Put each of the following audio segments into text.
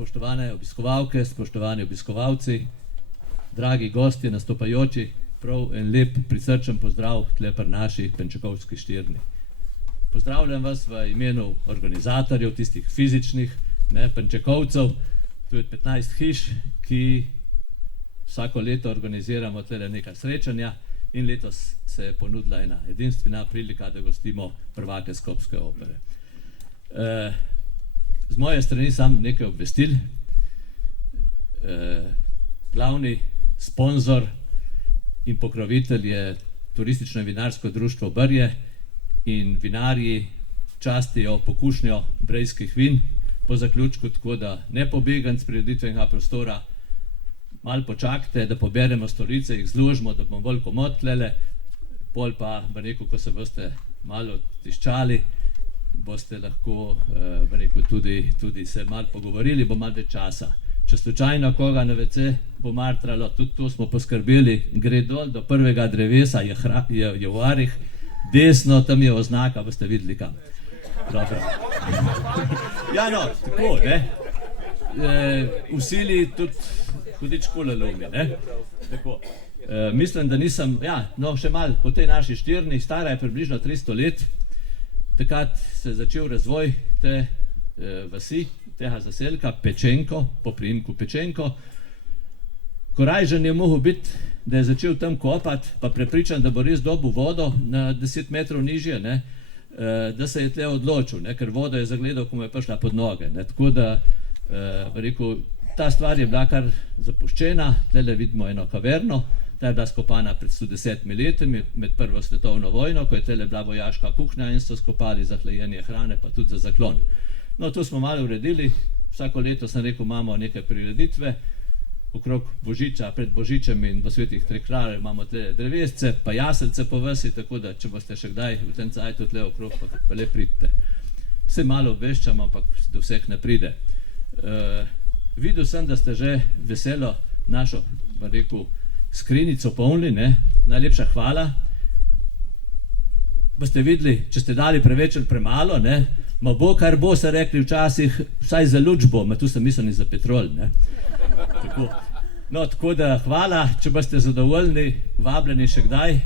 spoštovane obiskovalke, spoštovani obiskovalci, dragi gostje, nastopajoči, prav en lep prisrčen pozdrav tle pri naši Penčakovski Štirni. Pozdravljam vas v imenu organizatorjev, tistih fizičnih, Penčakovcev. Tu je 15 hiš, ki vsako leto organiziramo tle neka srečanja in letos se je ponudila ena edinstvena prilika, da gostimo prvake Skopske opere. Z moje strani sam nekaj obvestil. Glavni sponzor in pokrovitelj je Turistično in vinarsko društvo Brje in vinarji častijo pokušnjo brejskih vin po zaključku, tako da ne pobegam s prireditvenega prostora, malo počakajte, da poberemo stolice, jih zložimo, da bomo bolj komotlele, pol pa, ko se boste malo tiščali, boste lahko tudi se malo pogovorili, bo malo več časa. Če slučajno koga na WC bo martralo, tudi to smo poskrbeli, gre dol do prvega drevesa, je v arih, desno, tam je oznaka, boste videli kam. Dobro. Ja, no, tako, ne. V sili tudi hudič kule lumi, ne. Tako. Mislim, da nisem, ja, no, še malo, po tej naši Štirni, stara je približno 300 let, takrat se je začel razvoj te vasi, tega zaselka, Pečenko, po priimku Pečenko. Korajžen je mogel biti, da je začel tam kopati, pa prepričan, da bo res dobil vodo na 10 metrov nižje, ne, da se je tle odločil, ne, ker voda je zagledal, ko mu je prišla pod noge, ne, tako da, rekel, ta stvar je bila kar zapuščena, tle vidimo eno kaverno, ta je bila skopana pred 110 leti, med prvo svetovno vojno, ko je tle bila vojaška kuhnja in so skopali za hlajenje hrane, pa tudi za zaklon. No, to smo malo uredili, vsako leto sem rekel, imamo neke prireditve, okrog Božiča, pred Božičem in v Svetih treh kraljev imamo tle drevesce, pa jaselce po vasi, tako da, če boste še kdaj v tem cajtu tle okrog, pa le pridite. Vse malo obveščamo, ampak do vseh ne pride. Videl sem, da ste že veselo našo, skrinico polnili, ne, najlepša hvala. Boste videli, če ste dali preveč ali premalo, ne, ma bo, kar bo, se rekli včasih, vsaj za luč bo, ma tu sem mislil za petrol, ne. Tako. No, tako da hvala, če boste zadovoljni, vabljeni še kdaj.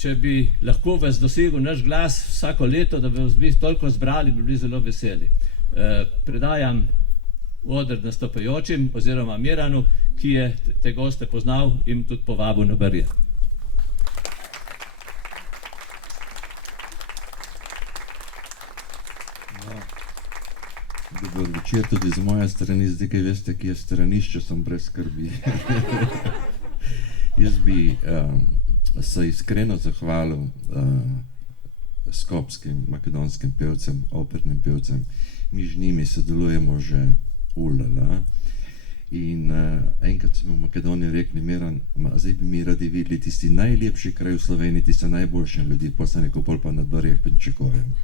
Če bi lahko vas dosegel naš glas vsako leto, da bi vas bi toliko zbrali, bi bili zelo veseli. Predajam oder nastopajočim oziroma Miranu, ki je te goste poznal in tudi povabil na Brje. Dober večer tudi z moje strani, zdaj kaj veste, ki je stranišče, sem brez skrbi. Jaz bi se iskreno zahvalil skopskim, makedonskim pevcem, opernim pevcem. Mi z njimi sodelujemo že ulala. In enkrat smo v Makedoniji rekli, Miran, zdaj bi mi radi videli tisti najlepši kraj v Sloveniji, tisti najboljši ljudi, pol sem rekel, pol pa na Brjeh Penčakovem.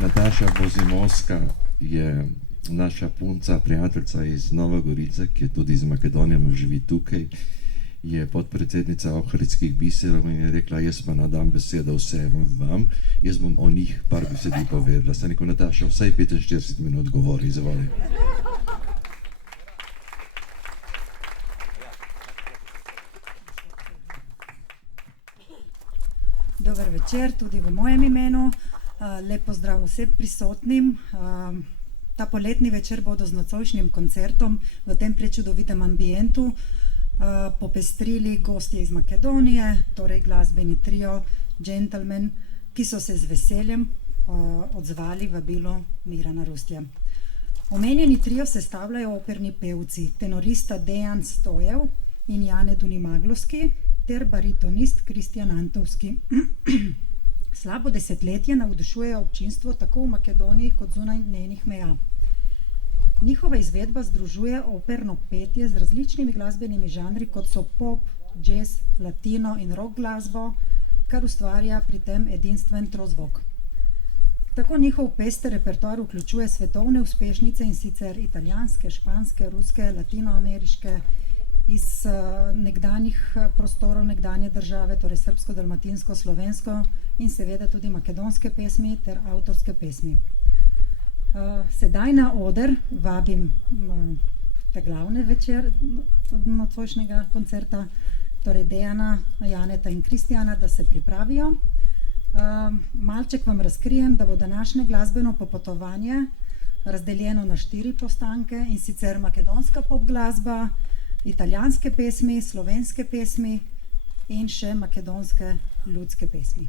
Nataša Bozimovska je naša punca, prijateljica iz Nove Gorice, ki je tudi iz Makedonije, živi tukaj, je podpredsednica Ohridskih biserov in je rekla, jaz pa nadam besedo vsem vam, jaz bom o njih par besedi povedala. Sem rekel, Nataša, vsaj 45 minut govori, izvoli. Dober večer, tudi v mojem imenu. Lep pozdrav vsem prisotnim. Ta poletni večer bodo z nocojšnjim koncertom v tem prečudovitem ambientu popestrili gostje iz Makedonije, torej glasbeni trio Gentlemen, ki so se z veseljem odzvali vabilo Mirana Rustja. Omenjeni trio sestavljajo operni pevci, tenorista Dejan Stojev in Jane Dunimaglovski ter baritonist Kristjan Antovski. Slabo desetletje navdušuje občinstvo tako v Makedoniji kot zunaj njenih meja. Njihova izvedba združuje operno petje z različnimi glasbenimi žanri, kot so pop, jazz, latino in rock glasbo, kar ustvarja pri tem edinstven trozvok. Tako njihov pester repertoar vključuje svetovne uspešnice, in sicer italijanske, španske, ruske, latinoameriške iz nekdanjih prostorov nekdanje države, torej srbsko, dalmatinsko, slovensko in seveda tudi makedonske pesmi ter avtorske pesmi. Sedaj na oder vabim te glavne večer nocojšnjega koncerta, torej Dejana, Janeta in Kristjana, da se pripravijo. Malček vam razkrijem, da bo današnje glasbeno popotovanje razdeljeno na 4 postanke, in sicer makedonska pop glasba, italijanske pesmi, slovenske pesmi in še makedonske ljudske pesmi.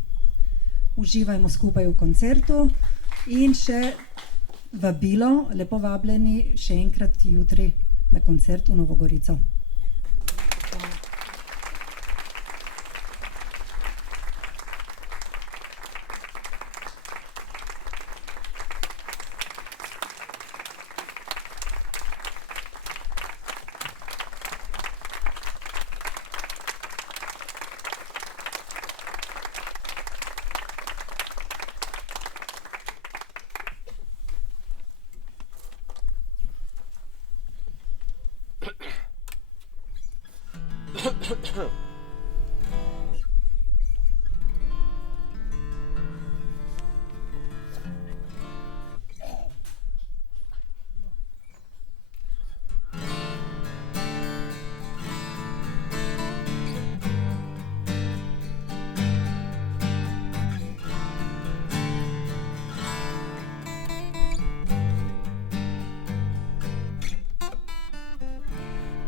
Uživajmo skupaj v koncertu in še vabilo, lepo vabljeni še enkrat jutri na koncert v Novo Gorico.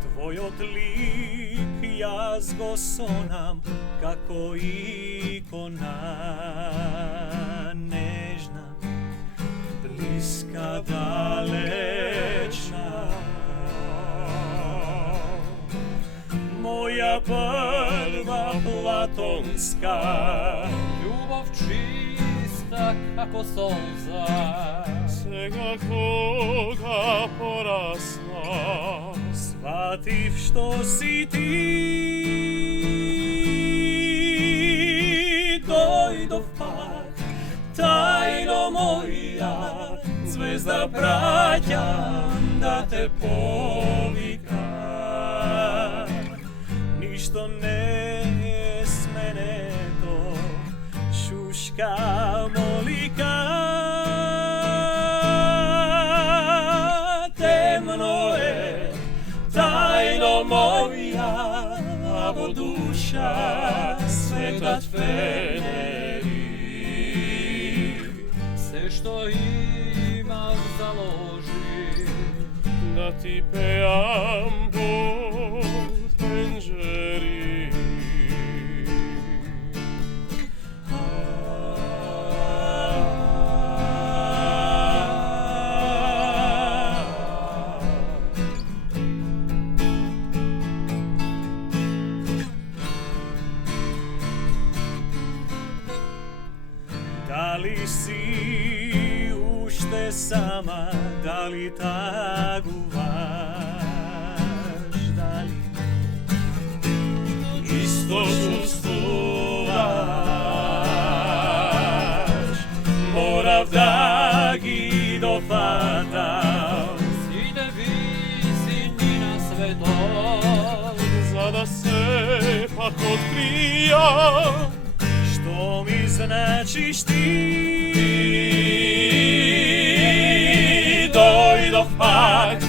Tvoj odlik jaz go sonam kako ikona nežna, bliska dalečna. Moja prva platonska ljubav čista kako solza, svega koga porasla, shvativ što si ti. Dojdov pak, tajno moja, zvezda praćam da te povika. Ništo ne smene to, šuška molika. Temno je, tajno moja, avo duša sveta feneri. sve što imam založi, Da ti pejam pod penđeri. Da li si ušte sama, da li taguvaš, da li isto čustvovaš, morav da gi dofatam, sine visini na svetom, za da se pak otkrijam, što mi značiš ti. Dojdov pak,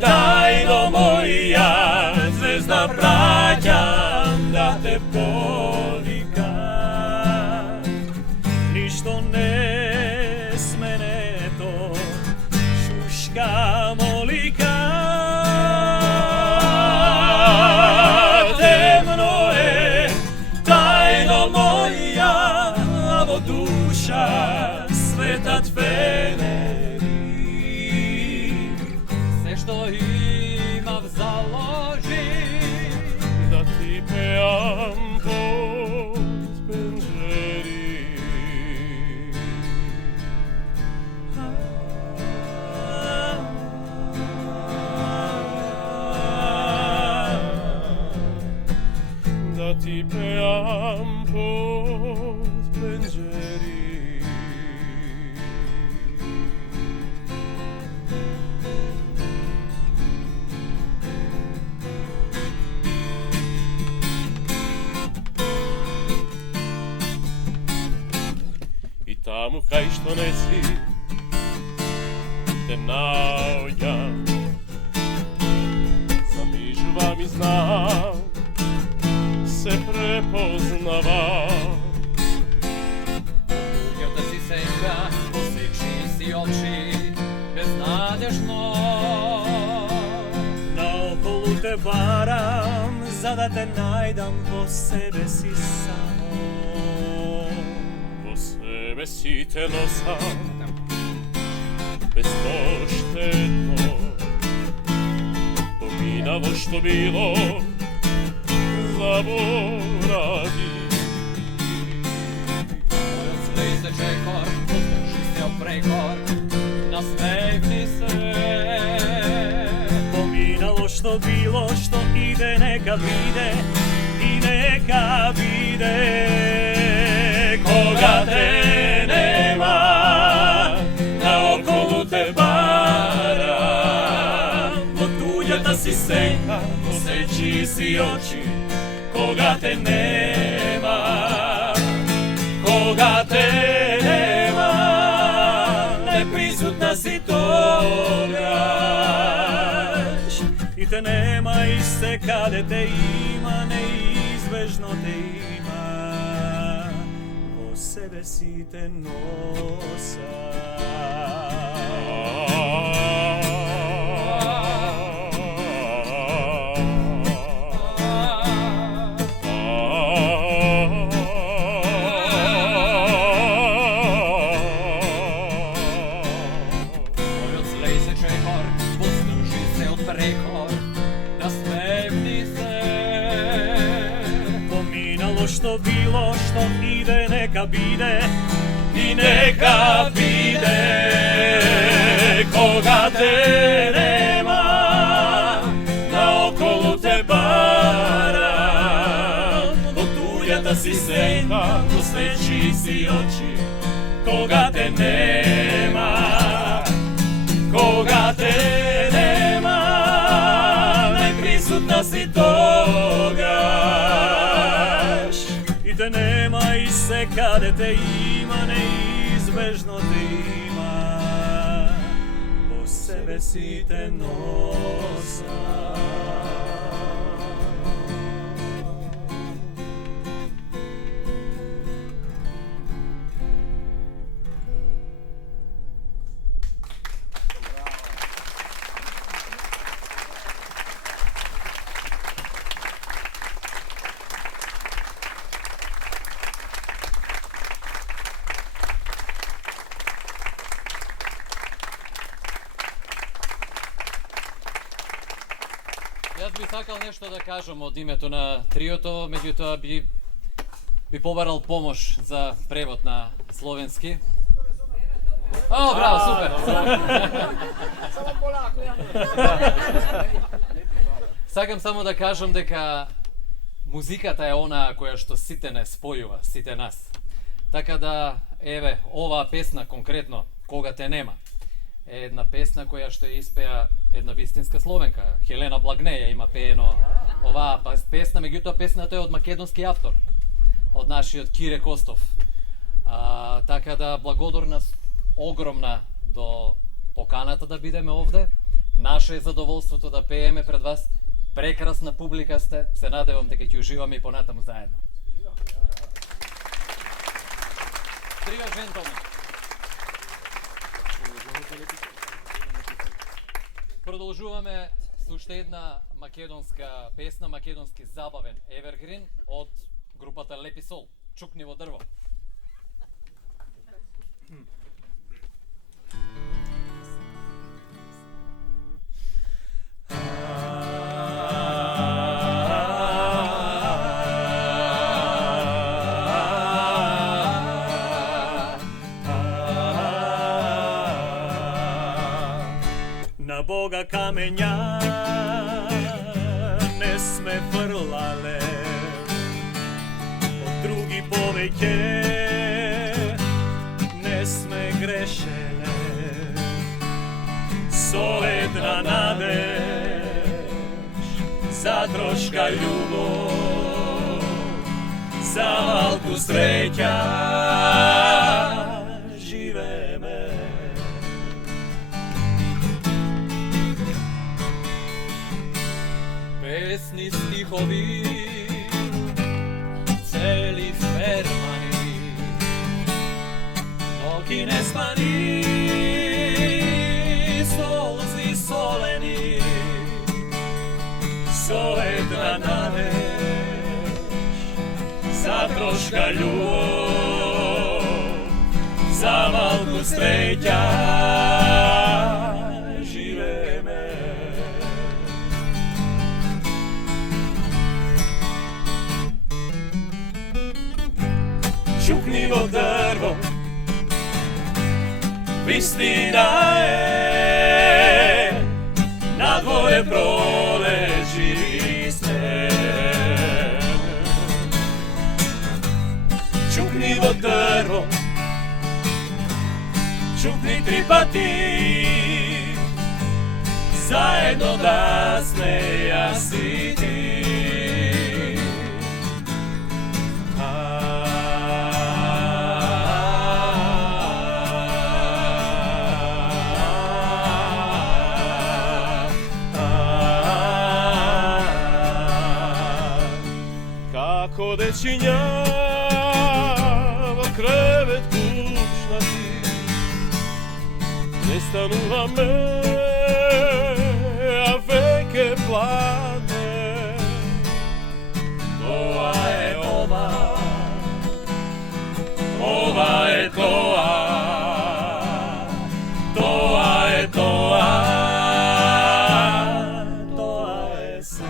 tajno moja, zvezda praćam da te povika. Ništo ne smene to, šuška molika. Temno je, tajno moja, avo duša sveta feneri. sve što imam založi, Da ti pejam pod penđeri. Da ti pejam pod penđeri. Таму кај што не си, те наоѓам. Замижувам и знам, се препознавам. Луѓето си сенка, посечи си очи, безнадежно. Наоколу те барам, за да те најдам во себе си само. Во себе си те носам, безпоштедно. Поминало што било, заборави. Мојот слезе чекор, одржи се од прекор, насмевни се. Поминало што било, што иде, нека биде и нека биде. Кога те нема, наоколу те барам. Во туѓата си сенка, посечи си очи. Кога те нема, кога те нема, неприсутна си тогаш. И те нема и се каде те има, неизбежно те има. Во себе си те Мојот слезе чекор, воздржи се од прекор, насмевни се. Поминало што било, што иде, нека биде И нека биде. Кога те нема, наоколу те барам. Во туѓата си сенка, посечи си очи. Кога те нема, кога те нема, неприсутна си тогаш. и те нема и се каде те има, неизбежно те има. Во себе си те Јас би сакал нешто да кажам од името на триото, меѓутоа би побарал помош за превод на словенски. О, браво, супер! Сакам само да кажам дека музиката е она која што сите не спојува, сите нас. Така да, еве, оваа песна конкретно, Кога те нема, е една песна која што ја испеа една вистинска словенка, Хелена Благнеја има пеено оваа песна, меѓутоа песната е од македонски автор, од нашиот Кире Костов. Така да, благодарност огромна до поканата да бидеме овде. Наше е задоволството да пееме пред вас. Прекрасна публика сте. Се надевам дека ќе уживаме и понатаму заедно. Трио джентълмени. Продолжуваме со уште една македонска песна, македонски забавен евергрин од групата Лепи Сол. Чукни во дрво. На Бога камења не сме фрлале, од други повеќе не сме грешеле. Со една надеж за трошка љубов, за малку среќа, pesni stihovi, celi fermani, nogi nespani, solzi soleni, soedna naveš, za troška ljubov, za malku sreća živeme. Čuknivo drvo, vistina je, na dvoje proleži ste. Čuknivo drvo, čukni tripati, zajedno da smejasiti. Kako dečinjava krevet kušnati, nestanuva me, a veke plane. Toa je ova, ova je toa, toa je toa, toa je se.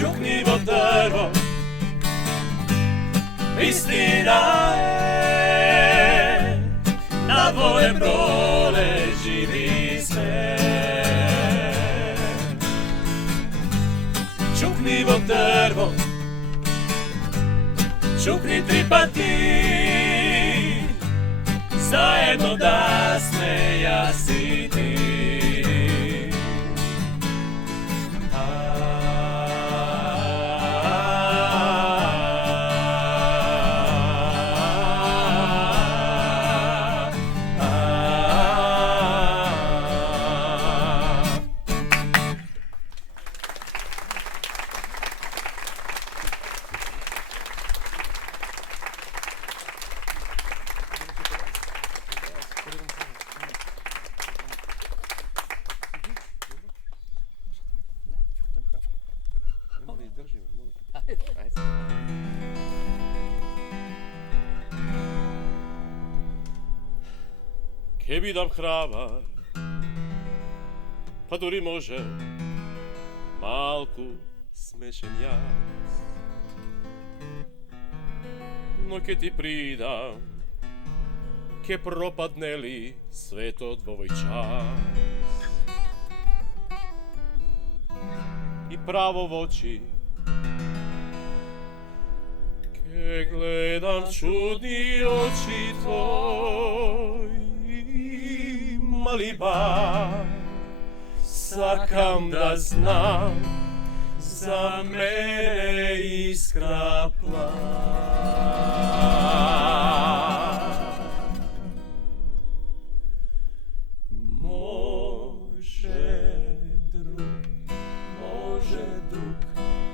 Čuknivo drvo, istina je, na dvoje proleži vi sve. Čuknivo drvo, čukni tripati, zajedno da smejasiti. Ке бидам храбар, па дури може малку смешен јас, но ке ти придам, ке пропадне ли светот во овој час и право во очи ке гледам чудни очи твои. Мали бар, сакам да знам, за мене искра план. Може друг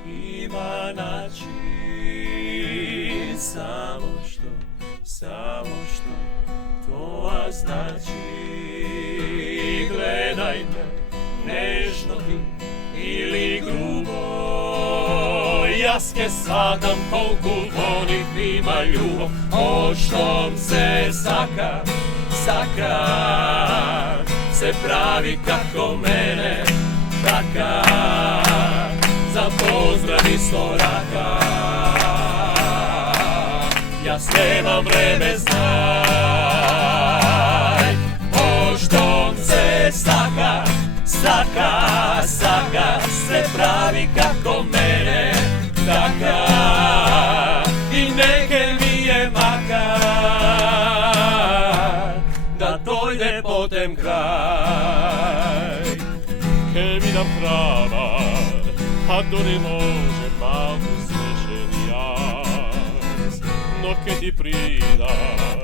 има начин, само што тоа значи. Gledaj me, nežno ti ili grubo, jaz ke shvatam kolku vonih ima ljubav. Očnom se saka, se pravi kako mene taka, za pozdravi soraka. Jaz nemam vreme, znaj, očnom se saka, se pravi kako mene taka, i neke mi je makar da dojde potem kraj. Ke vidam hrabar, a dori može malku smešen jas, no ke ti pridam,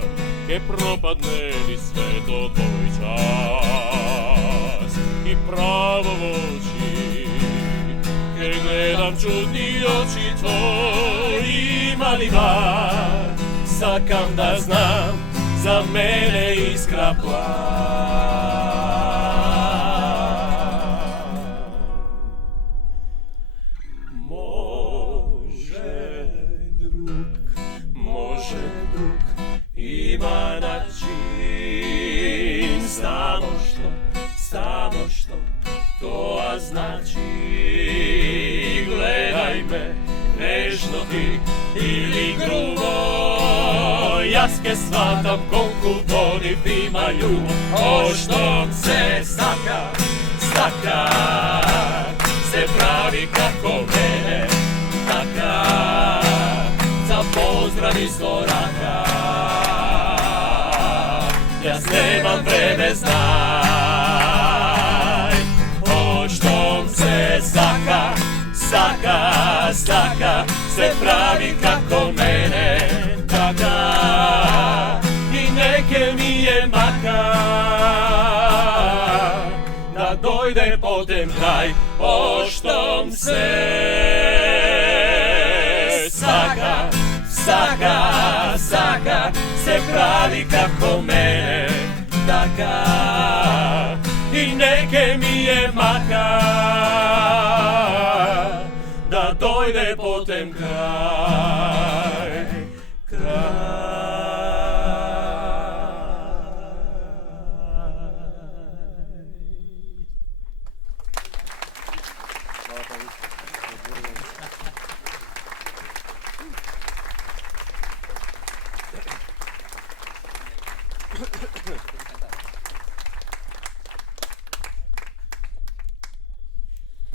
che propadne li sveto tvoj čas i pravovoći, che gledam čudni oči tvoji mali var, sakam da znam za mene iskra plan. Može drug ima način, samo što to znači. Gledaj me nežno ti ili grubo, jaske svatam konkuboni pima ljubo. Oštom se staka se pravi kako mene taka, za pozdrav iz koraka. Ja nemam vreme, znaj, oštom se staka se pravi kako mene taka, i neke mi je maka da dojde potem kraj. Oštom se staka se pravi kako mene taka, i neke mi je maka da dojde potem kraj.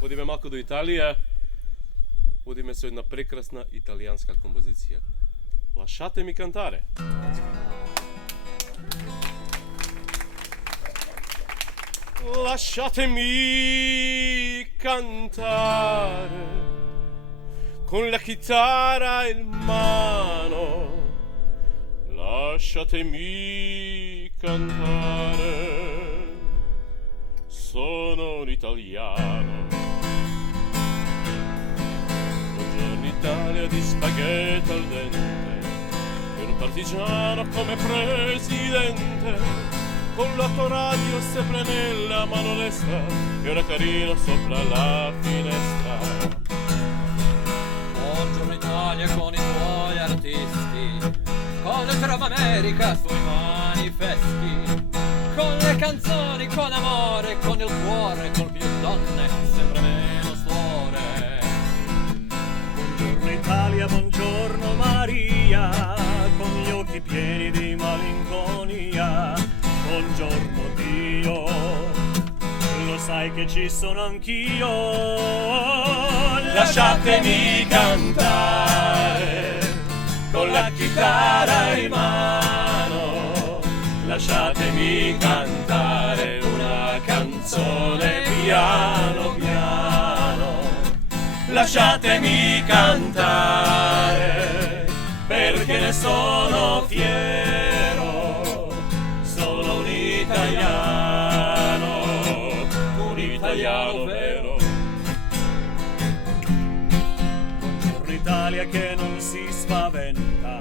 Odime малко до Италија, odime со една прекрасна италијанска композиција. Lasciatemi cantare. Lasciatemi cantare con la chitarra in mano. Lasciatemi cantare. Sono un italiano. Buongiorno Italia di spaghetto al dente, e un partigiano come presidente, con l'autoradio sempre nella mano destra e una carina sopra la finestra. Buongiorno Italia con i tuoi artisti, con il Trova America sui manifesti, con le canzoni, con amore, con il cuore, con più donne, sempre meno suore. Buongiorno Italia, buongiorno Maria, con gli occhi pieni di malinconia. Buongiorno Dio, lo sai che ci sono anch'io. Lasciatemi cantare con la chitarra in mano. Lasciatemi cantare una canzone piano piano. Lasciatemi cantare perché ne sono fiero. Sono un italiano vero. Buongiorno Italia che non si spaventa,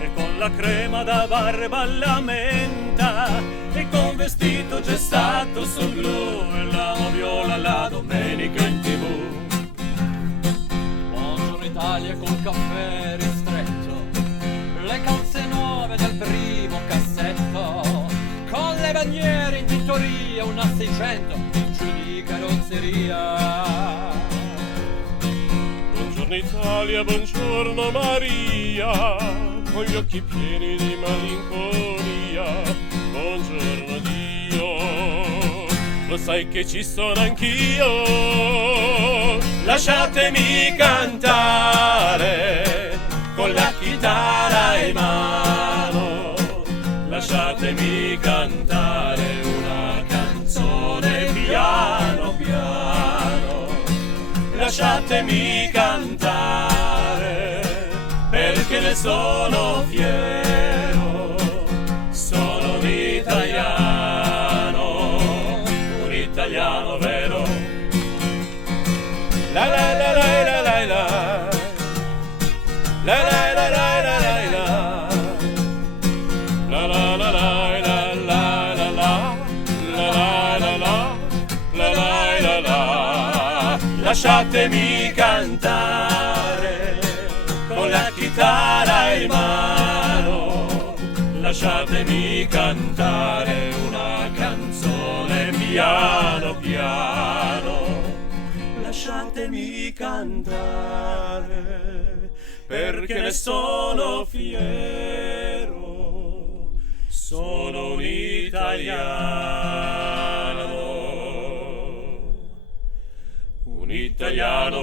e con la crema da barba lamenta, e con vestito gessato sul blu, e la moviola la domenica in TV. Buongiorno Italia col caffè ristretto, le calze nuove del primo cassetto, con le bandiere in tittoria, una 600 giù di carrozzeria. Buongiorno Italia, buongiorno Maria, con gli occhi pieni di malinconia. Buongiorno Dio, lo sai che ci sono anch'io. Lasciatemi cantare con la chitarra in mano. Lasciatemi cantare una canzone piano piano. Lasciatemi cantare perché ne sono fiero. lasciatemi cantare con la chitarra in mano, lasciatemi cantare una canzone piano piano, lasciatemi cantare perché ne sono fiero, sono un italiano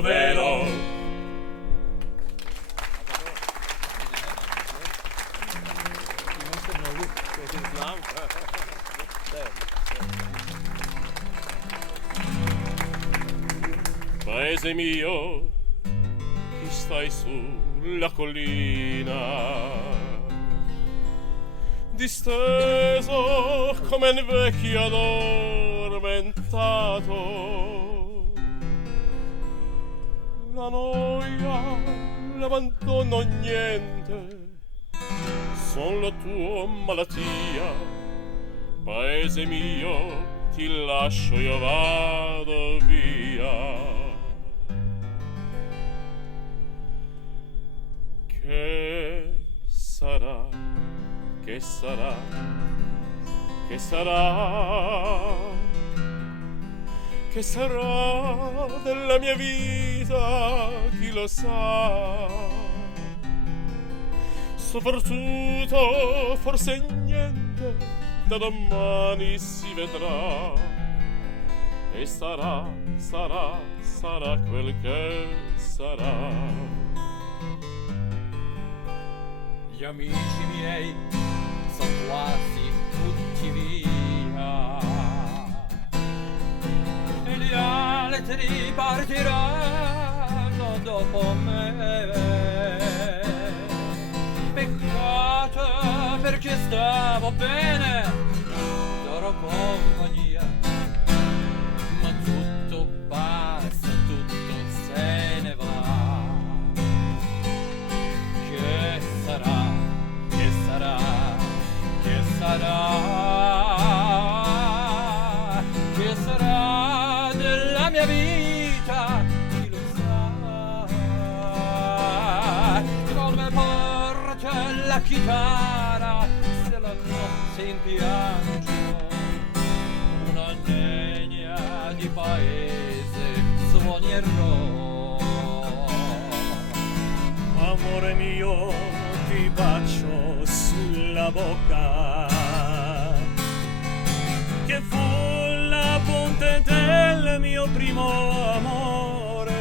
vero. Paese mio, che stai sulla collina, disteso come un vecchio addormentato, la noia, l'abbandono, niente, son la tua malattia. Paese mio, ti lascio, io vado via. Che sarà, che sarà, che sarà, che sarà della mia vita, chi lo sa. Soprattutto, forse niente, da domani si vedrà. E sarà, sarà, sarà quel che sarà. Gli amici miei sono quasi tutti via e gli altri partiranno dopo me. Peccato perché stavo bene, loro compagnia, ma tutto passa, tutto se ne va. Che sarà, che sarà, che sarà, che sarà della mia vita, chi lo sa. Come porta la chitarra se la notte in piange, una degna di paese suonerò. Amore mio, ti bacio sulla bocca, che fu la fonte del mio primo amore.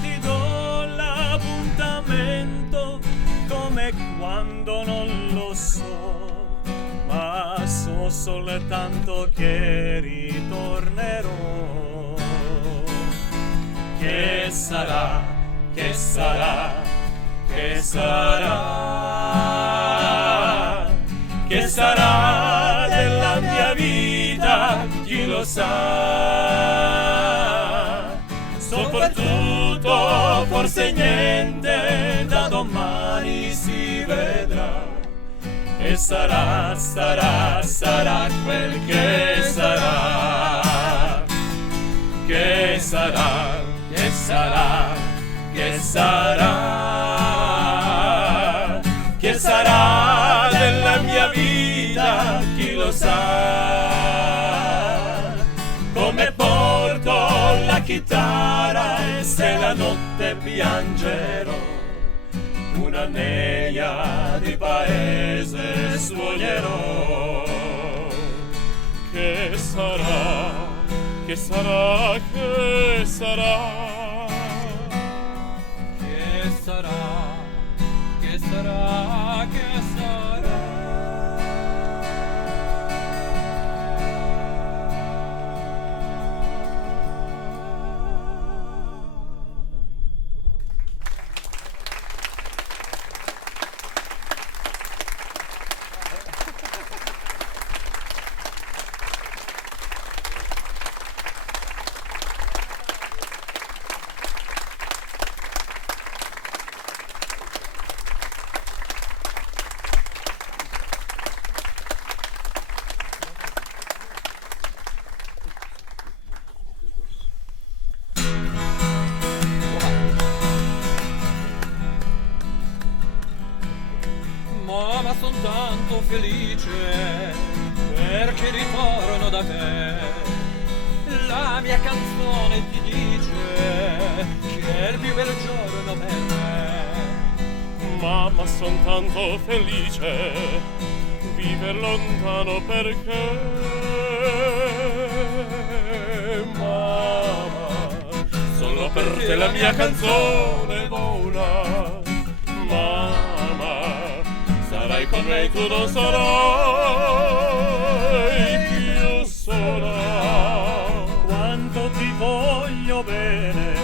Ti do l'appuntamento come quando non lo so, ma so soltanto che ritornerò. Che sarà, che sarà, che sarà, che sarà della mia vita, chi lo sa. Soprattutto, forse niente, da domani si vedrà. E sarà, sarà, sarà quel che sarà. Che sarà, che sarà, che sarà, che sarà della mia vita, chi lo sa. Come porto la chitarra e se la notte piangerò, una neglia di paese suonerò. Che sarà, che sarà, che sarà. Che sarà, che sarà, che sarà. Mamma, son tanto felice perché ritorno da te. La mia canzone ti dice che è il più bel giorno per me. Mamma, son tanto felice viver lontano perché mamma, solo per te la mia canzone vola. Mamma, sarai con me, tu non sarai più sola. Quanto ti voglio bene,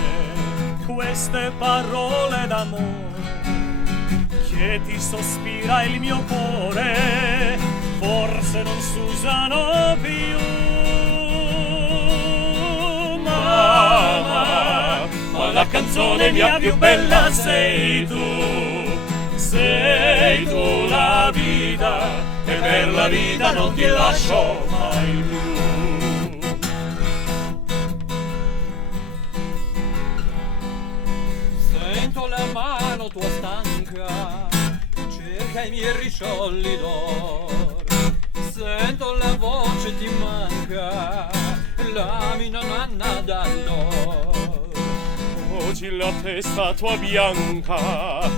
queste parole d'amore che ti sospira il mio cuore, forse non s'usano più. Mamma, ma la canzone mia più bella sei tu la vita, e per la vita non ti lascio mai più. Sento la mano tua stanca, cerca i miei riccioli d'or. Sento la voce ti manca, la mia nanna d'allora. Oggi la testa tua bianca,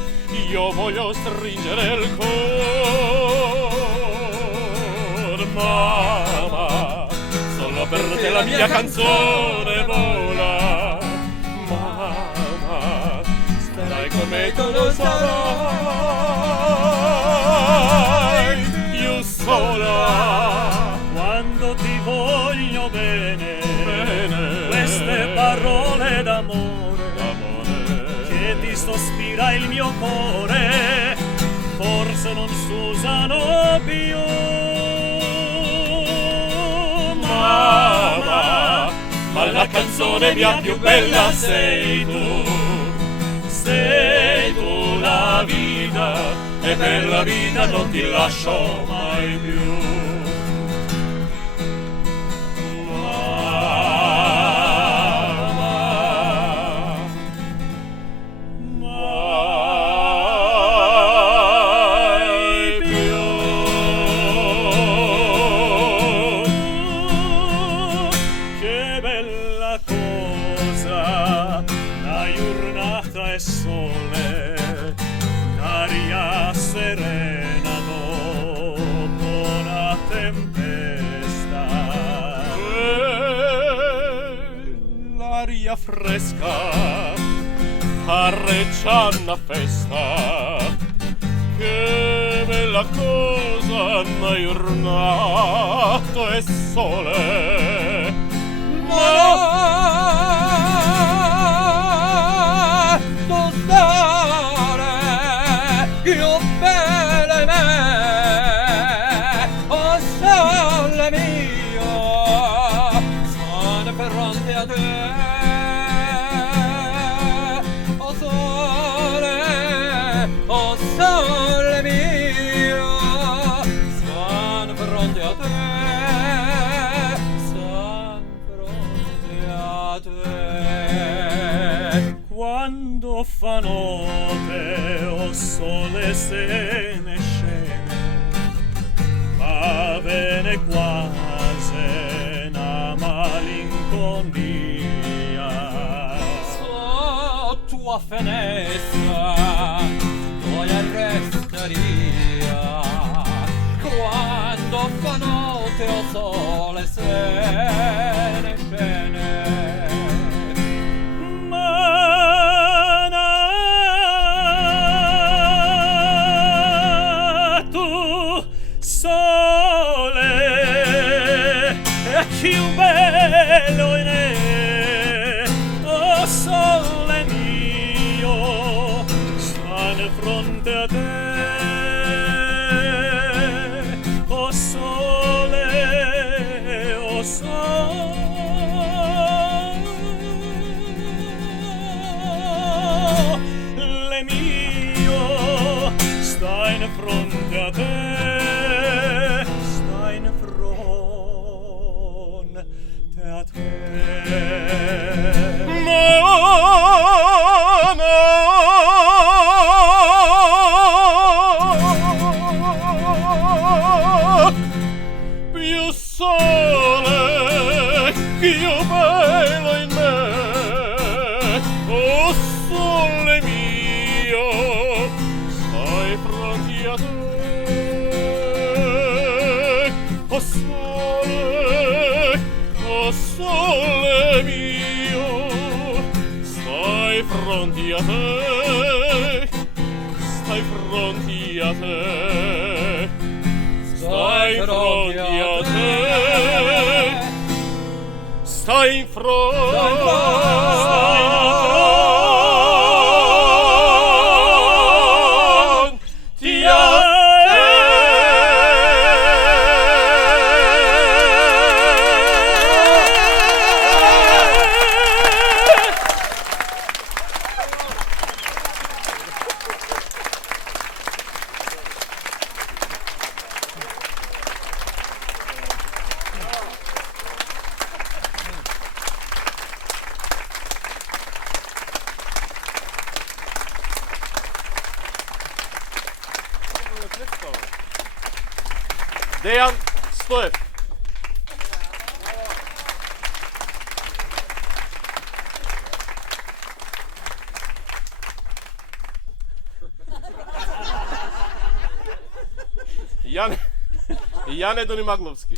io voglio stringere il cor. Mamma, solo per te la mia canzone vola. Mamma, starai con me, tu lo sarai più sola. Quando ti voglio bene, queste parole d'amore che ti sospira il mio cuore, forse non s'usano più. Mamma, ma la canzone mia più bella sei tu la vita, e per la vita non ti lascio mai più. Fresca arreccia una festa, che bella cosa, una giornata e sole. Ma tu stare più belle me, oh sole mio, sono fronte a te. Oh sole mio, son fronte a te, son fronte a te. Quando fa notte, oh sole se ne scende, ma bene quasi una malinconia. Sotto tua finestra resteria, quando fa notte o sole se ne scende. Ma tu sole è più bello in me, oh sole mio, sta di fronte a te. Oh sole, oh sole mio, sta in fronte a te, sta in fronte a te. Mamma, O sole mio, stai pronti a te, stai pronti a te, stai pronti a te, stai pronti a Dejan Stojev. Jane Donimaglovski.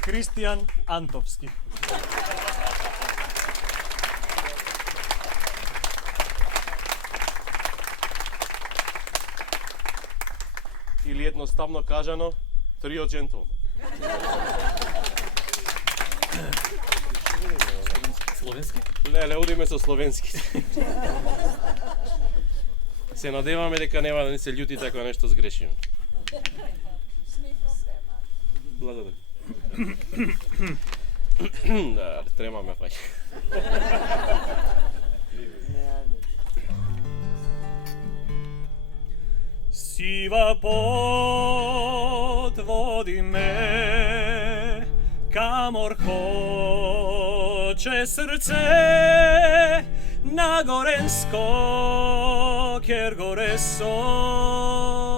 Kristijan Antovski. Ili jednostavno kažano, trio džentlmena. Slovenski? Леле, одиме со словенски. Се надеваме дека нема да ни се љути ако нешто сгрешиме. Благодарам. Да, тремаме паќе. Siva pot vodi me kamor hoće srce na Gorensko, kjer Goreso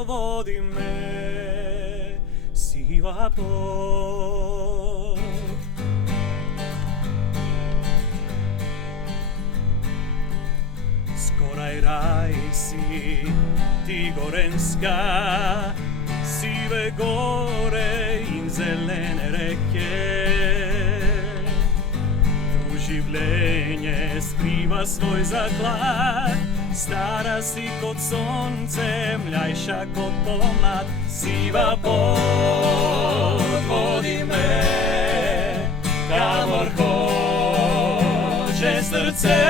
vodi me. Siva pot. Skoraj raj si ti Gorenska, sive gore in zelene reke. Tu življenje skriva svoj zaklad, stara si kot sonce, mlajša kot pomlad. Siva pot vodi me kamor hoće srce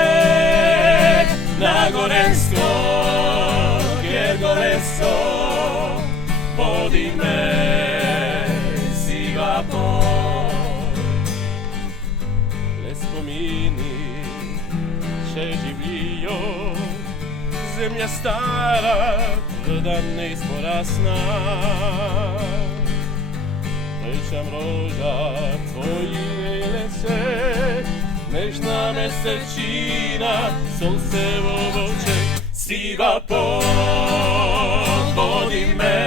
na Gorensko, kjer Goreso vodi me. Siva pot. Le spomini še živijo, zemlja stara, tvrda neizporasna. Rečam roža tvoji lese, nežna mesečina, sonce v očeh. Siva pot vodi me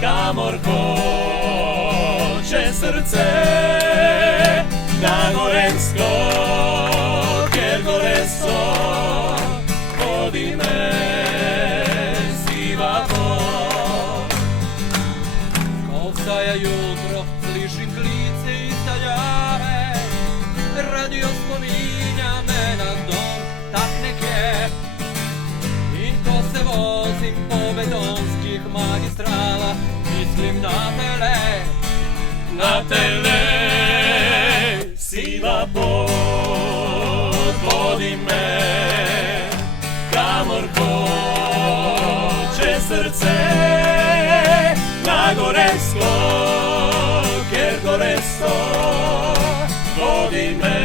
kamor hoće srce na Gorensko, kjer Goreso vodi me. Siva pot. Ko vstaja jutro, slišim klice iz daljave, radio spominja me na dom tak nekje. In ko se vozim po betonskih magistralah, mislim na tele. Na tele. Siva pot vodi me kamor hoće srce na Gorensko, kjer Goreso vodi me.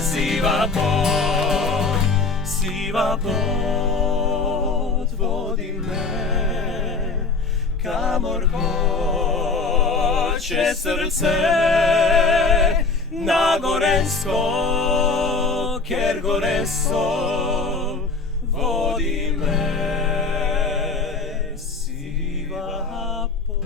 Siva pot. Siva pot vodi me kamor hoće srce na Gorensko, kjer Goreso vodi me. Siva pot.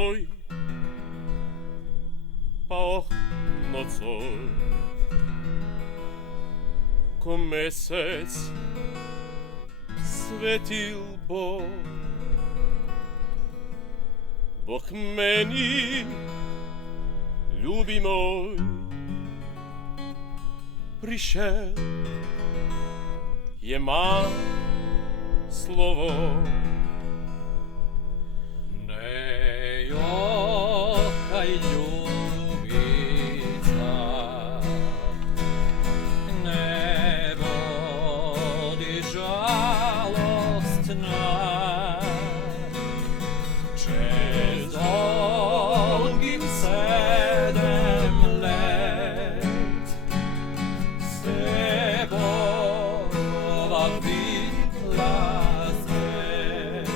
nocoj, pa oh nocoj, ko mesec svetil Bog. Bog meni, ljubi moj, prišel je mam slovo. Ne jokaj ljubica, ne vodi žalostna, čez dolgih 7 let se Bova vidla svet.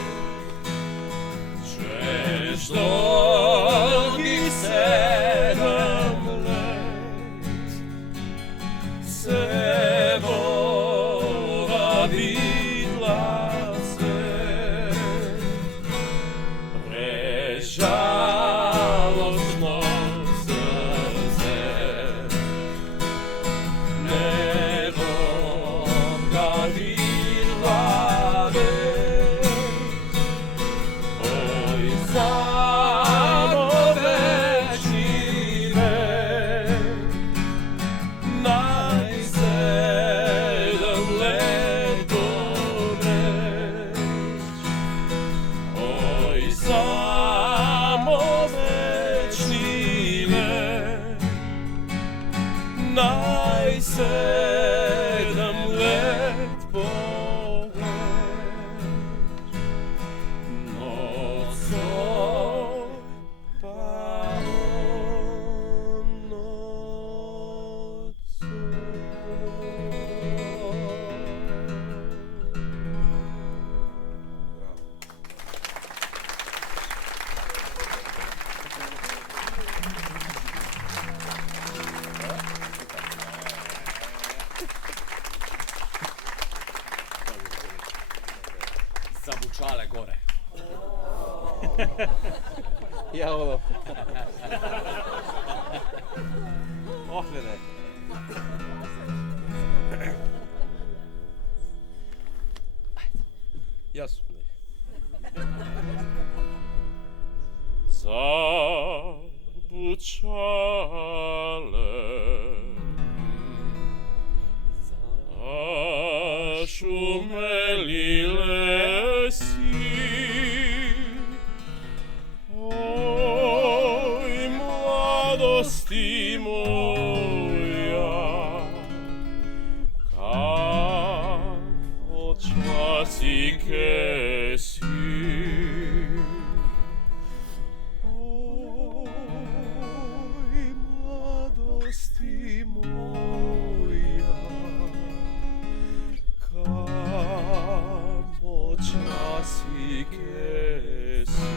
Čez dolgih 7 let se Bova vidla svet. Prežalostno srce, ne bom ga vidla več. Oj, samo večni vek, naj 7 let doreč. Oj, samo večni vek, naj 7 let poveč. Nocoj, pa zabučale gore. Ja, ovo. Ohlede. Jasno. Zabučale, zašumeli lesi, oj, mladosti moja, kako časike si. Oj, mladosti moja, kamo časike si.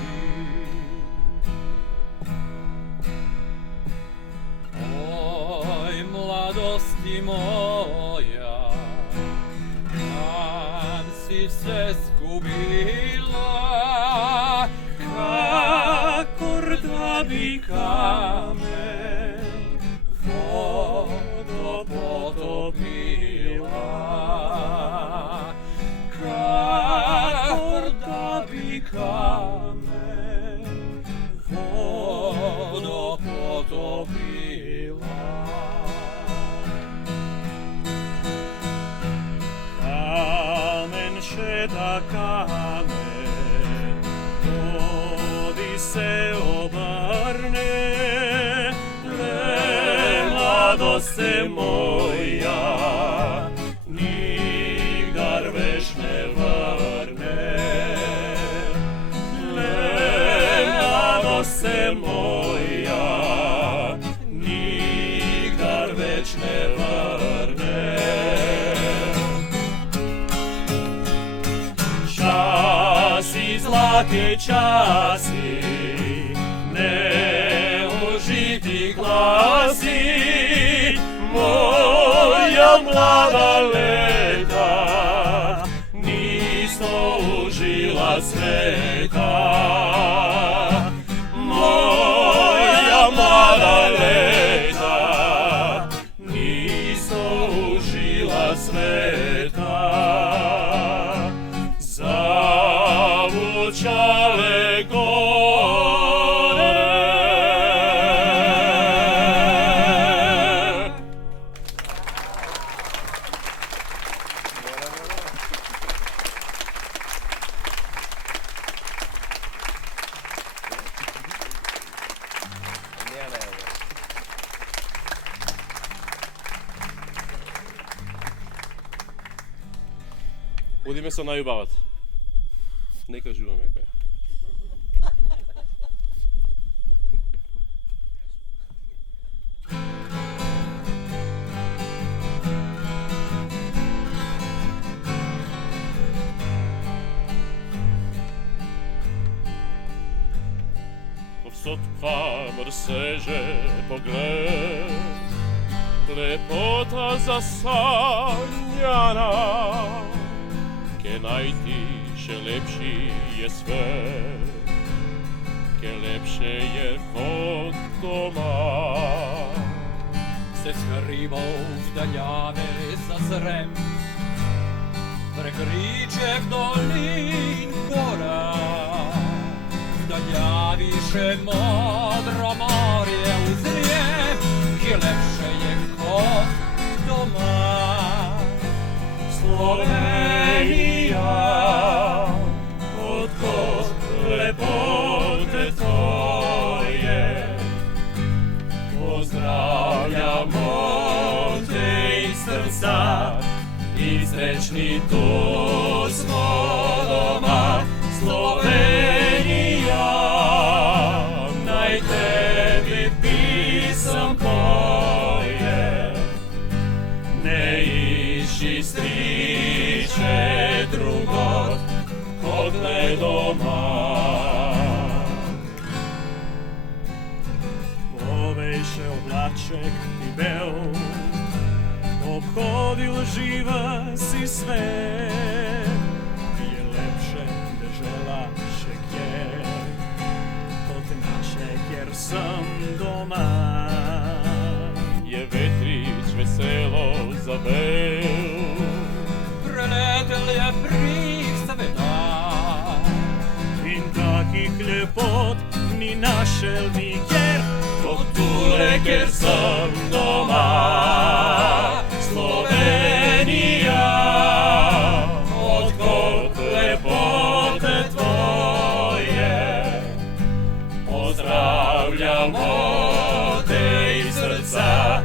Oj, mladosti moja, kam si se zgubila, kakor da bi kamen vodo potopila. Kakor da bi kamen vodo potopila. Kamen šeta kamen, vodi se obrne, le mladosti moja, nikdar veš ne vrne. Le mladosti moja, nikdar več ne vrne. Časi, zlati časi, neužiti glasi, moja mlada leta, nisto užila sveta. sveta zavučale gore. Будеме се најубават. Не кажуваме кој. Повсотка мрсеже поглед, лепота засанјана, ке најтише лепши е свет, ке лепше е код дома. Се скривал вдаljave зазрем, прекричев долин гора, вдалявише модро море узрiem, ке лепше е код дома. Slovenija, odkot lepote tvoje, pozdravljamo te iz srca i srećni tu smo doma. Slovenija, naj tebi pisam poje, ne iši striče drugot kod le doma. Povejše oblaček i bel, obhodil živa si svet, je lepše deželaše kjer, kod naše kjer sam doma. Je vetrič veselo zavel, Preletel je prih sveta, In takih lepot ni našel nikjer, kot tule, ker sem doma. Slovenija, odkot lepote tvoje, pozdravljamo te iz srca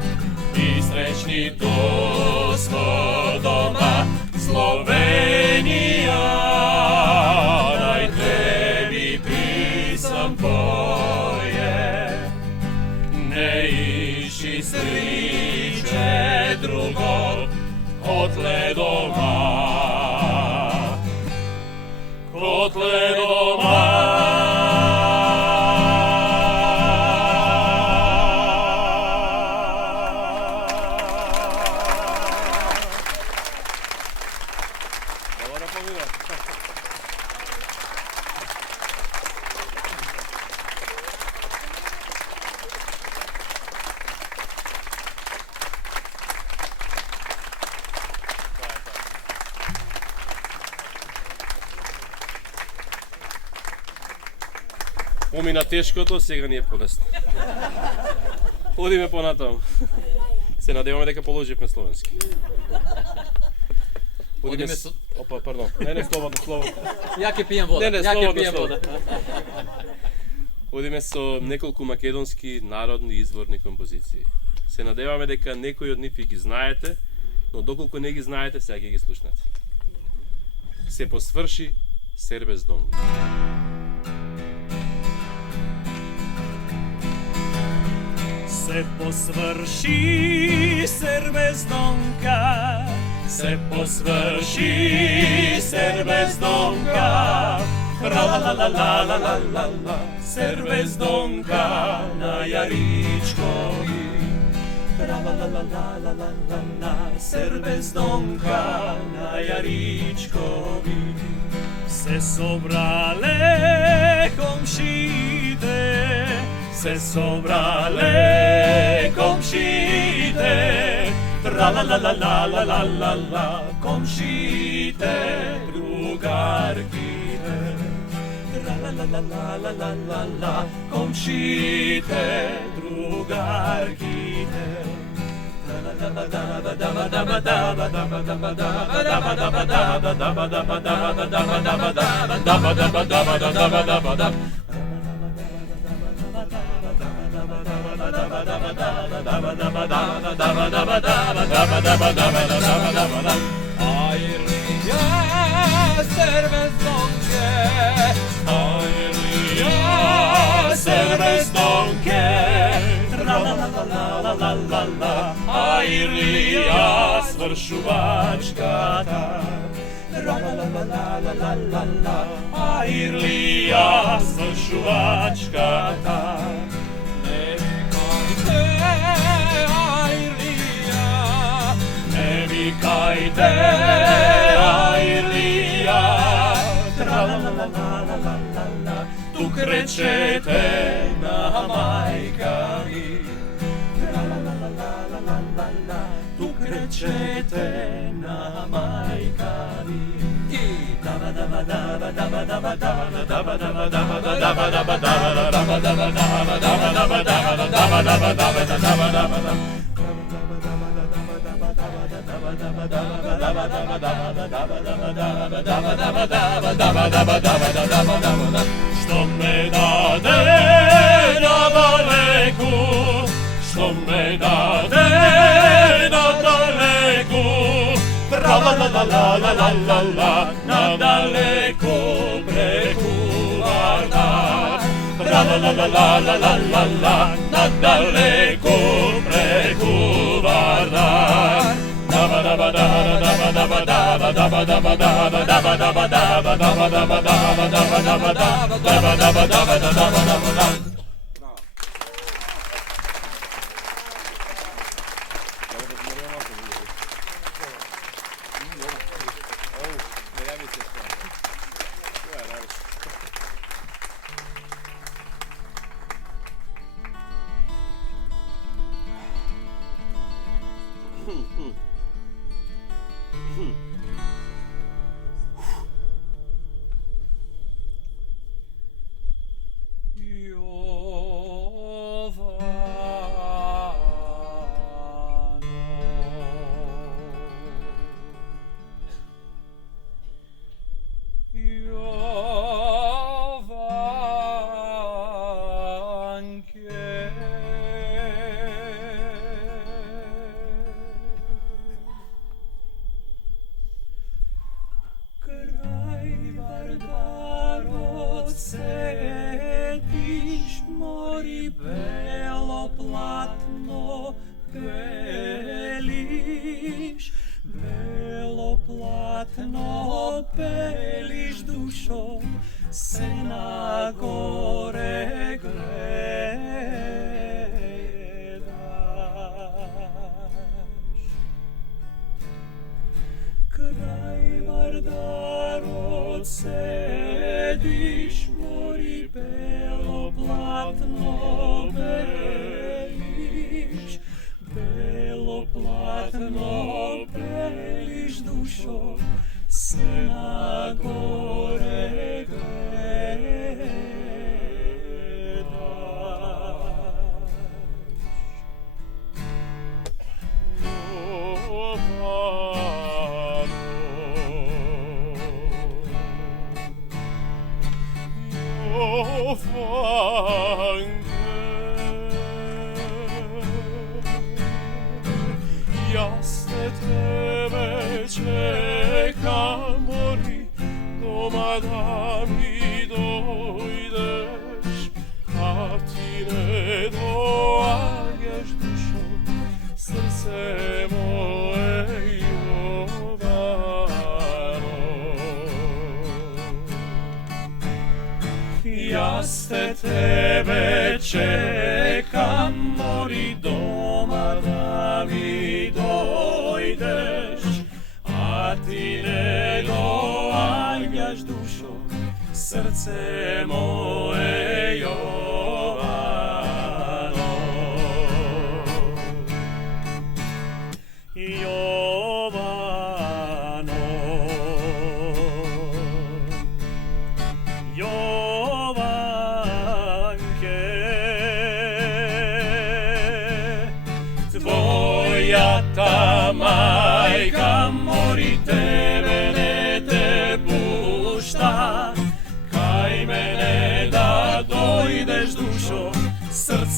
i srećni tu smo doma. Slovenija, naj tebi pisam poje, ne iši striče drugog kotle doma, kotle doma. Помина тешкото, сега ни е полесно. Одиме понатаму. Се надеваме дека положивме словенски. Одиме со... Опа, пардон. Не, слободно. Ја ќе пијам вода. Не, Ја ќе слободно, пијам вода. Одиме со неколку македонски народни изворни композиции. Се надеваме дека некои од нив ги знаете, но доколку не ги знаете, сега ќе ги слушнете. Се посврши Сербез дом. Se posvrši Serbezdomka, Se posvrši Serbezdomka, ra la la la la la la la la, Serbezdomka na Jaričkovi, ra la la la la la la la la, Serbezdomka na Jaričkovi. se sobrale komšite, Se sobrale komšite, Tra la la la la la la la la, komšite, drugarkite. Tra la la la la la la la la, komšite, drugarkite. Airlija svršuvačkata. Airlija svršuvačkata. Ne vikajte Airlija, tra-la-la-la-la-la-la-la, tu krećete na majkami. Tra-la-la-la-la-la-la-la, tu krećete na majkami. I što me dade na daleku, što me dade na daleku, tra-la-la-la-la-la-la-la, na daleku preko Vardar. Tra-la-la-la-la-la-la-la, na daleku preko Vardar. Platno peliš dušo, se na gore gledaš. Kraj Vardaro sediš, mori belo platno beliš, belo platno beliš dušo, se na gore gledaš. Ja se tebe čekam, mori, doma da mi dojdeš, a ti ne dođeš dušo, srce moje Jovano. Ja se tebe čekam, mori, doma da mi dojdeš, a ti ne dođeš dušo, srce moje Jovano.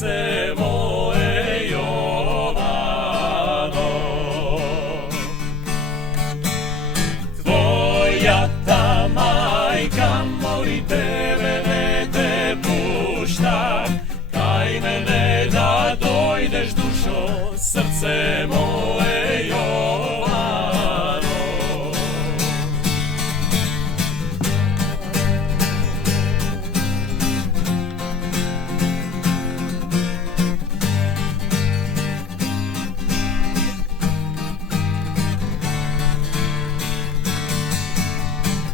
srce moje Jovano. Tvoja ta majka moli tebe ne te pušta, kaj mene da dojdeš dušo, srce moje Jovano.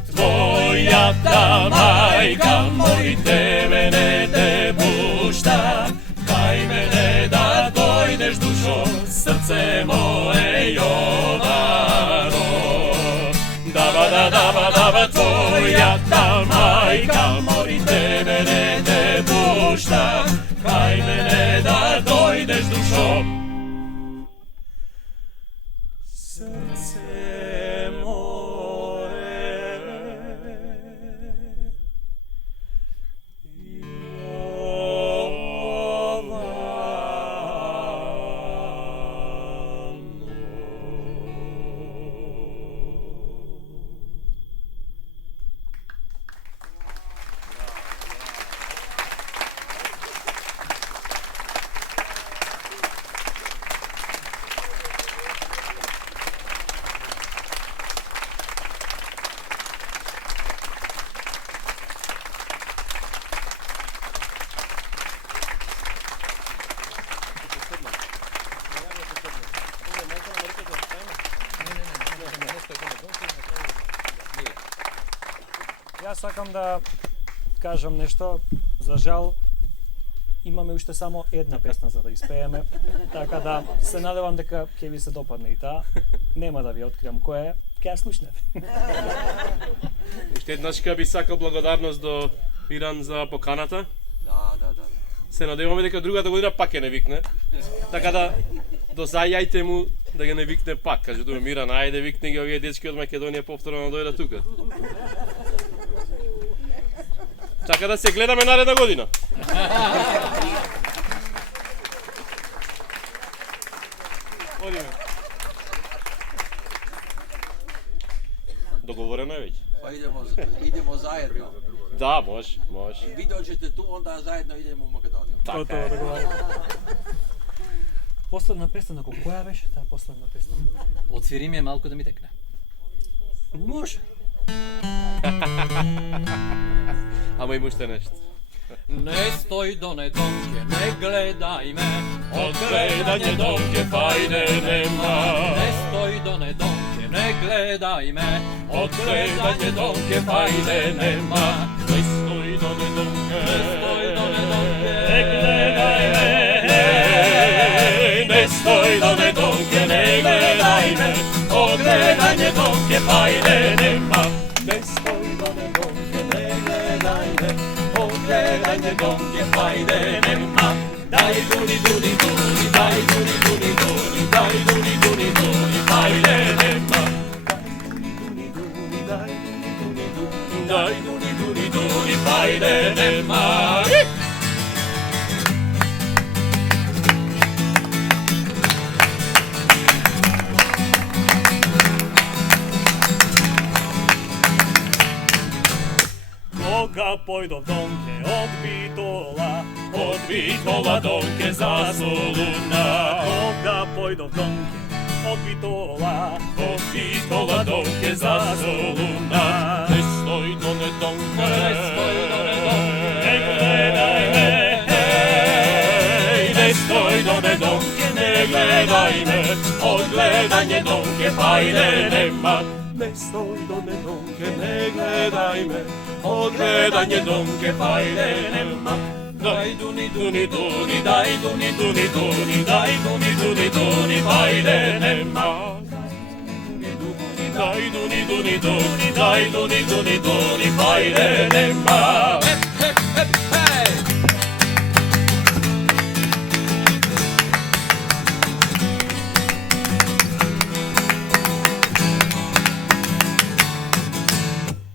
Tvoja ta majka moli tebe ne te pušta, kaj mene da dojdeš dušo, srce moje Jovano. Dava, tvoja ta majka moli tebe ne te pušta, kaj mene da dojdeš dušo, srce moje Јас сакам да кажам нешто. За жал, имаме уште само една песна за да испееме, така да се надевам дека ќе ви се допадне и таа. Нема да ви откриам која е, ќе ја слушнете. Уште еднашка би сакал благодарност до Миран за поканата. Да. Се надеваме дека другата година пак ќе не викне. Така да дозајајте му да ги не викне пак. Кажете му Миран, ајде викне ги овие дечки од Македонија повторно дојдат тука. Така да се гледаме наредна година. Одиме. Договорено е веќе. Па идемо заедно. Да, може. Ви доđете ту, онда заедно идемо у Македонија. Така е. Последна песна, која беше таа последна песна? Отсвири ми е малку да ми текне. Може. Ама има уште нешто. Не стој до недомке, не гледај ме, Од гледање домке фајде нема. не стој до недомке, не гледај ме, Од гледање домке фајде нема. Не стои до недомке. стој до недомке, Не гледај ме. Не стои до недомке, не гледај ме. Од гледање домке фајде нема. Не стои до недомке, не гледај ме. Од гледање домке фајде нема. Дај дуни, дуни, дуни, дај дуни, дуни, дуни, дај дуни, дуни, дуни, фајде нема. Дај дуни, дуни, дуни, фајде нема. Кога појдов донке од Битола донке за Солуна. Кога појдов донке од Битола Донке за Солуна. Не стои до недонке, не стој до недомке, не гледај ме. Не стои до недонке, не гледај ме. Од гледање донке фајде нема. Не стои до недонке, не гледај ме. Од гледање донке фајде нема. Дај дуни, дуни, дуни, дај дуни, дуни, дуни, дај дуни, дуни, дуни, фајде нема. Дај дуни, дуни, дуни, дај дуни, дуни, дуни, фајде нема.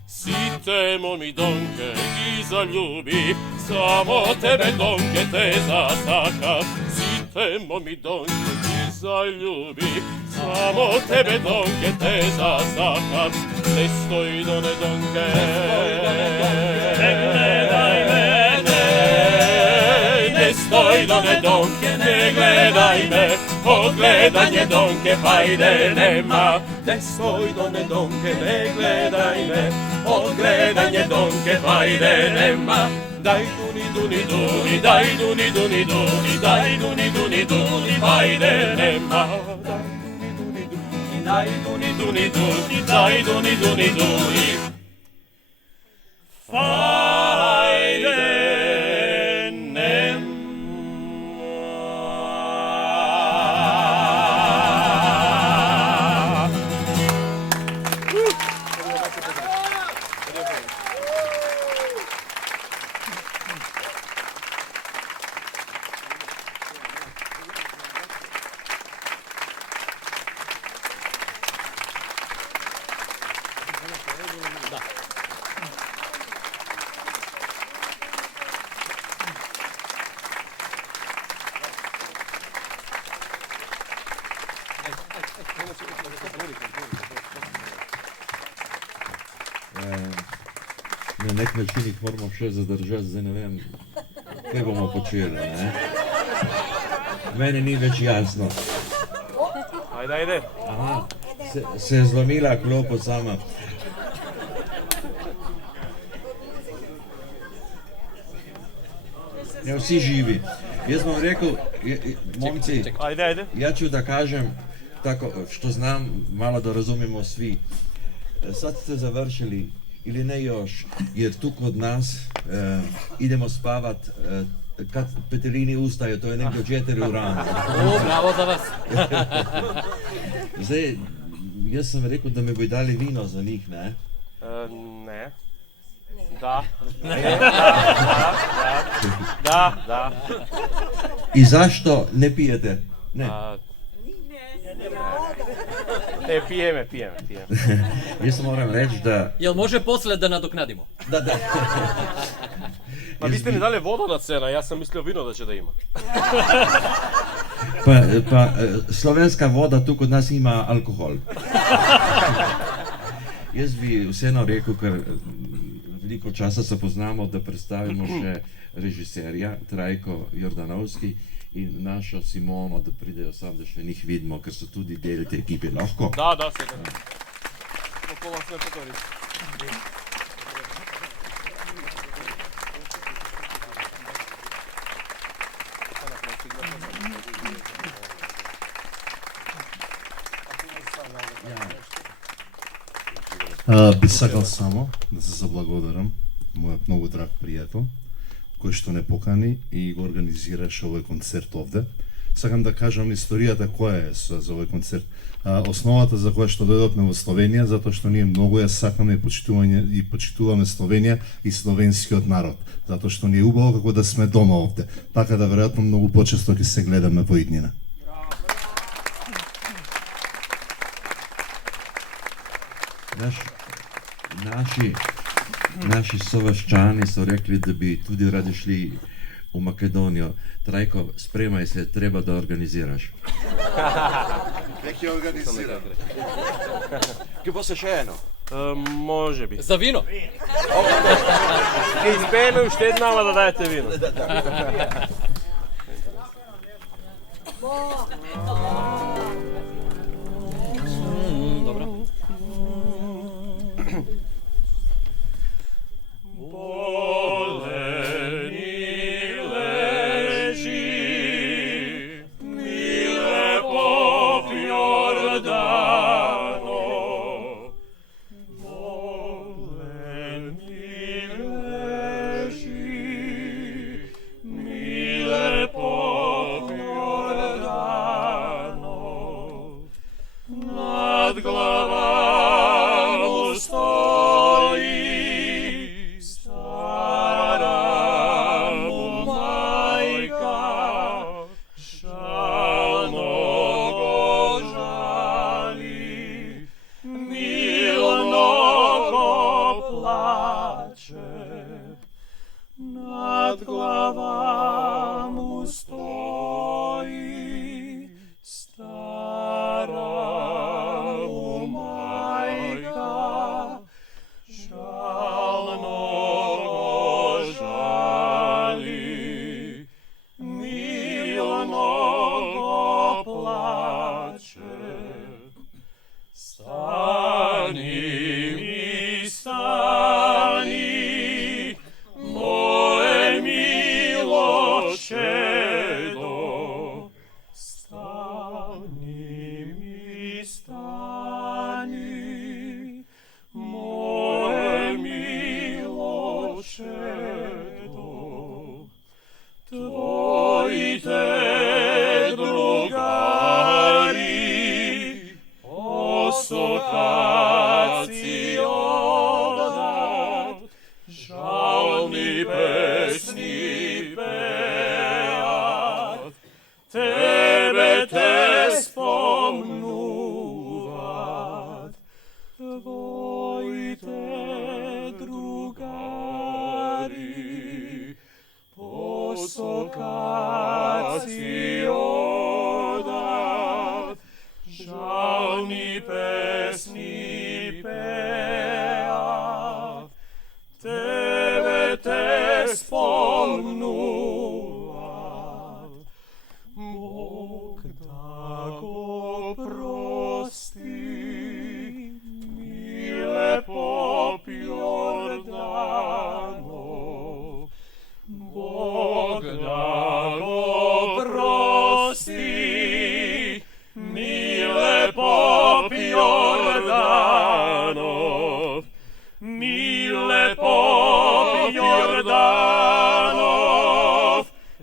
Сите моми донке ги залюби, Samo tebe donke te zasaka, sitemo mi donke ti zaljubi. Samo tebe donke te zasaka, ne stoj do ne donke. Ne gledaj mene, ne stoj do ne donke, ne gledaj me, pogledanje donke pa ide nema. Ne stoj do ne donke, ne gledaj me, pogledanje donke pa ide nema. Daj duni duni duni, daj duni duni duni, daj duni duni duni, pa ide nema. Daj duni duni duni, daj duni duni duni. Fajde nema. Na nek način jih moramo še zadržati, zdaj ne vem, kaj bomo počeli, ne? Meni ni več jasno. Ajde. Aha, se je zlomila klopo sama. Ne, vsi živi. Jaz bom rekel, momci, Ajde. ja ću da kažem tako što znam, malo da razumijemo svi. Sad ste završili ili ne još, jer tu kod nas idemo spavat kad petelini ustaju, to je negdje u 4 rano. Bravo za vas. Zdaj, jaz sem rekel, da mi bi dali vino za njih, ne? Ne. Da. Da. I zašto ne pijete? Ne. Pijeme. Jaz moram reći da... Jel može posle da nadoknadimo? Da. Pa vi ste mi dali vodu na cena, ja sam mislio vino da će da ima. Pa slovenska voda tu kod nas ima alkohol. Jaz bi vseeno rekel, ker veliko časa se poznamo, da predstavimo še režiserja Trajko Jordanovski in našo Simono, da pridejo sam, da še njih vidimo, ker so tudi del te ekipe. Lahko? Da, seveda. Popolno sve pogovoriti. Би сакал само да се заблагодарам мојот многу драг пријател кој што не покани и го организираше овој концерт овде. Сакам да кажам историјата која е за овој концерт. Основата за која што дојдовме во Словенија, затоа што ние многу ја сакаме и почитуваме Словенија и словенскиот народ, затоа што ни е убаво како да сме дома овде. Така да веројатно многу почесто ќе се гледаме во иднина. Naši sovaščani so rekli, da bi tudi radi šli v Makedonijo. Trajko, spremaj se, treba da organiziraš. Neki organizira. Ki bo se še eno? Može bi. Za vino? Ki izpeme už tednama da dajete vino. Dobro. Mi odat, žalni pesni peat, tebe te spomnuvat, tvojite drugari, posokaci odat, žalni pesni peat, tebe te spomnuvat, Bog da go prosti, mile pop Jordanov, Bog da go prosti, mile pop Jordanov, mile pop Jordanov,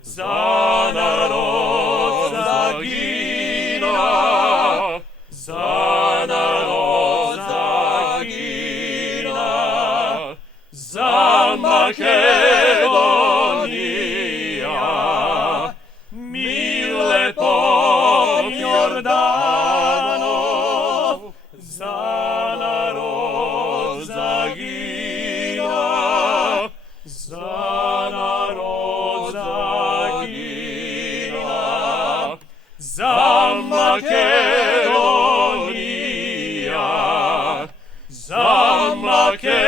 za narod zagina, za narod zagina, za Makedonija, mile pop Jordanov, za narod zagina, za narod zagina, za Makedonija, za Makedonija.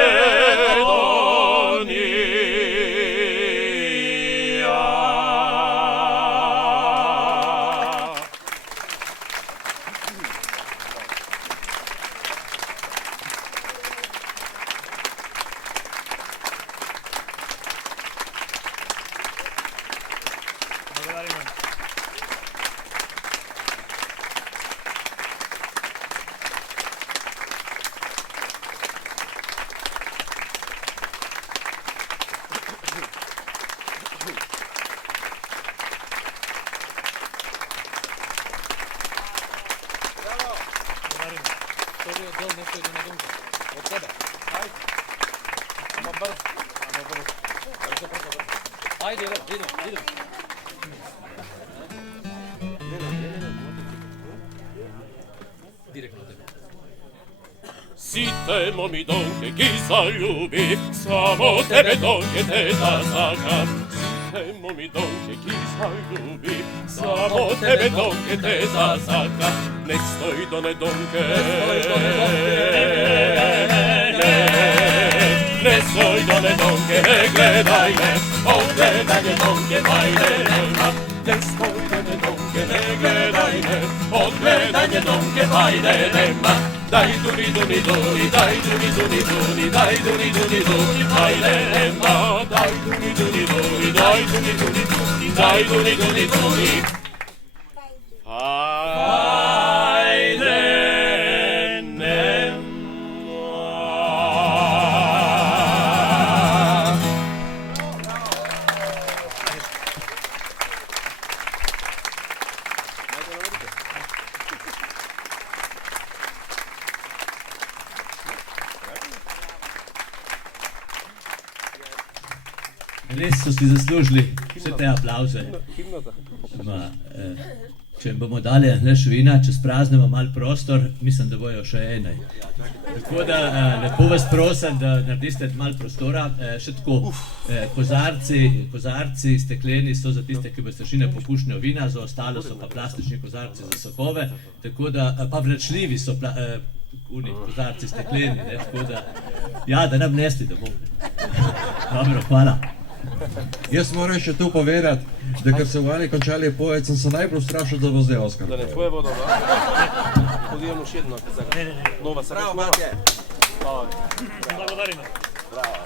Благодарим. Благодарим. Вториот дел нешто иде на думка. Од тебе. Ајде. Ама брз. Ајде, идем. Директно од тебе. Site momi donke ki zaljubi, samo tebe donke te da zakam. Site momi donke ki zaljubi, samo tebe donke te da zakam. Ne stoj do ne donke, ne stoj do ne donke, ne gledaj me, odgledanje donke tajne nema. Ne stoj do ne donke, ne gledaj me, odgledanje donke tajne nema. Daj duni duni duni, daj duni duni duni, daj duni duni duni, tajne nema. Daj duni duni duni, daj duni duni duni, daj duni duni duni. Ajde nema. Res so si zaslužili vse te aplauze. Če jim bomo dali neč vina, če spraznemo malo prostor, mislim, da bojo še ene. Tako da lepo vas prosim, da naredite malo prostora. Še tako, kozarci stekleni so za tiste, ki boste šli na pokušnjo vina, za ostalo so pa plastični kozarci za sokove, tako da pa vračljivi so kozarci stekleni, ne, tako da, ja, da nam nesti domov. Dobro, hvala. Jaz moram še tu povedati, da ker se v Ani končali poved, sem se najbolj strašil, da bo zdaj Oskar. Da ne tvoje vodo, da? Podijemo še jedno. Nova sreća. Bravo, Matje. Благодарим. Bravo.